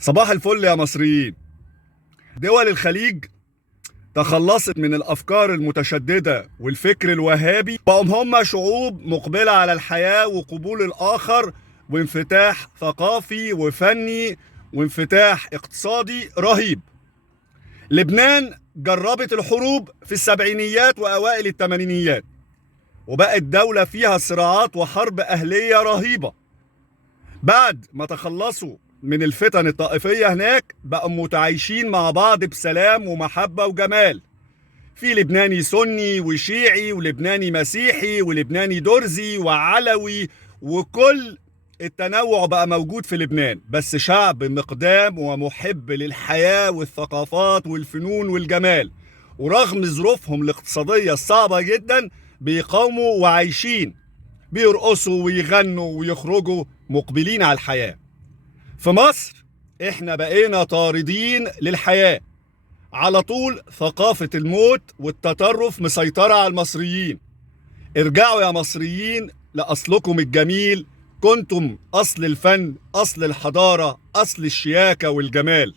صباح الفل يا مصريين. دول الخليج تخلصت من الأفكار المتشددة والفكر الوهابي، بقوا هم شعوب مقبلة على الحياة وقبول الآخر وانفتاح ثقافي وفني وانفتاح اقتصادي رهيب. لبنان جربت الحروب في السبعينيات وأوائل الثمانينيات، وبقت دولة فيها صراعات وحرب أهلية رهيبة. بعد ما تخلصوا من الفتن الطائفية هناك بقوا متعايشين مع بعض بسلام ومحبة وجمال. في لبناني سني وشيعي ولبناني مسيحي ولبناني درزي وعلوي، وكل التنوع بقى موجود في لبنان، بس شعب مقدام ومحب للحياة والثقافات والفنون والجمال. ورغم ظروفهم الاقتصادية الصعبة جدا بيقاوموا وعايشين، بيرقصوا ويغنوا ويخرجوا مقبلين على الحياة. في مصر احنا بقينا طاردين للحياة على طول، ثقافة الموت والتطرف مسيطرة على المصريين. ارجعوا يا مصريين لأصلكم الجميل، كنتم أصل الفن، أصل الحضارة، أصل الشياكة والجمال.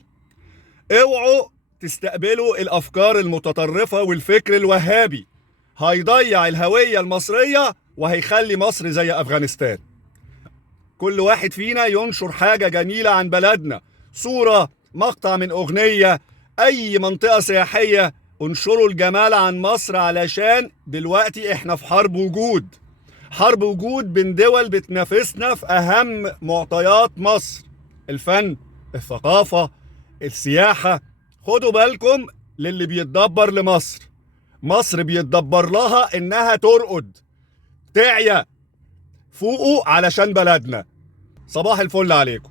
اوعوا تستقبلوا الأفكار المتطرفة والفكر الوهابي، هيضيع الهوية المصرية وهيخلي مصر زي أفغانستان. كل واحد فينا ينشر حاجة جميلة عن بلدنا، صورة، مقطع من أغنية، أي منطقة سياحية، انشروا الجمال عن مصر، علشان دلوقتي احنا في حرب وجود. حرب وجود بين دول بتنافسنا في أهم معطيات مصر: الفن، الثقافة، السياحة. خدوا بالكم للي بيتدبر لمصر. مصر بيتدبر لها إنها ترقد، تعيا، فوقوا علشان بلدنا. صباح الفل عليكم.